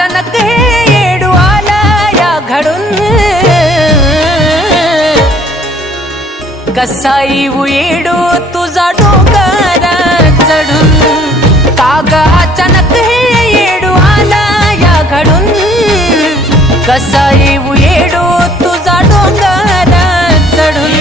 अचानक हे येडू आला या घडून कसा येऊ येडू तुझा डोंगर चढून काग अचानक हे येडू आला या घडून कसा येऊ येडू तुझा डोंगर चढून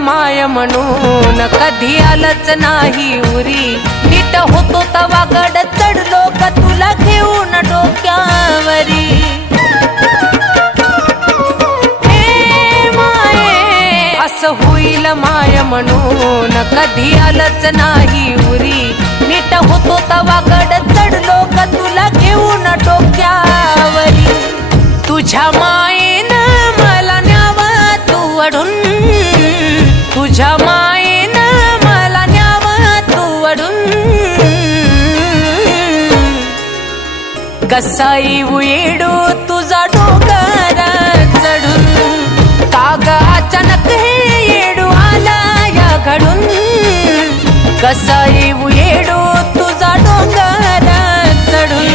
माय म्हणून कधी आलंच नाही उरी नीट होतो तवा गड चढलो का तुला घेऊन डोक्यावरी हे माये असं होईल माय म्हणून कधी आलंच नाही उरी नीट होतो तवा गड चढलो का तुला घेऊन डोक्यावरी तुझ्या मायेनं मला न्यावा तू अडून तुझ्या मायेनं मला न्यावा तू वडून कसा येऊ येडू तुझा डोंगर चढून काग अचानक हे येडू आला या घडून कसा येऊ येडू तुझा डोंगर चढून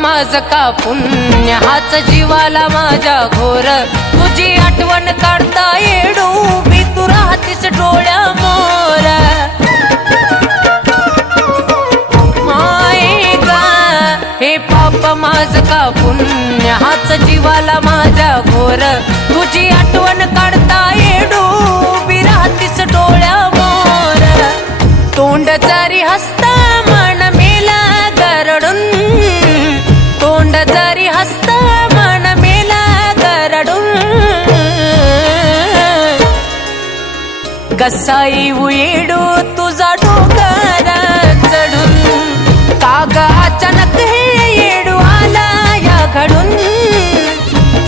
माझं का पुण्य हाच जीवाला माझ्या घोर तुझी आठवण काढता येडू मी तू राहतीस डोळ्या मोर माये गा हे पाप माझं का पुण्य हाच जीवाला माझ्या घोर तुझी आठवण काढता येडू मी राहतीस डोळ्या मोर तोंड जरी हसता मन मेला गरडून तोंड जरी हसता मन मेला गरडून कसा येऊ येडू तुझा डोंगर चढून काग अचानक हे येडू आला या घडून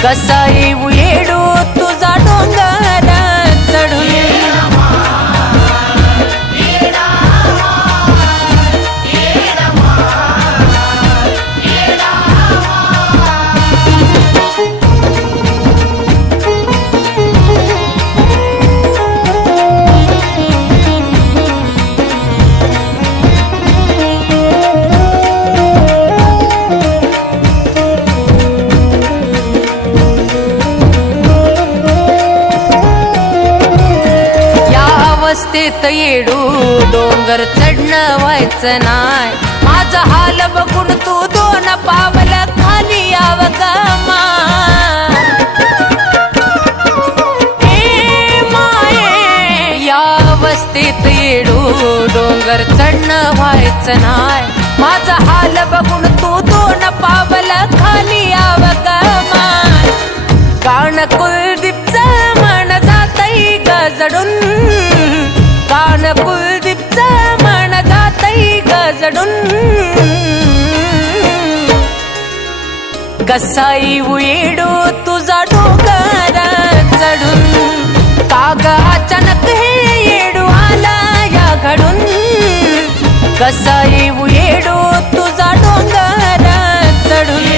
कसा येऊ येडू तुझा डोंगर चढून अवस्थेत येडू डोंगर चढणं व्हायचं नाय माझा हाल बघून तू दोन पावल खाली यावं का हे माये या अवस्थेत येडू डोंगर चढणं व्हायचं नाय माझा हाल बघून तू दोन पावल खाली यावं का कान कुलदीपचं मन जातई गजडून कान कुलदीपचं मन जातई गजडून कसा येऊ येडू तुझा डोंगर चढून काग अचानक हे येडू आला या घडून कसा येऊ येडू तुझा डोंगर चढून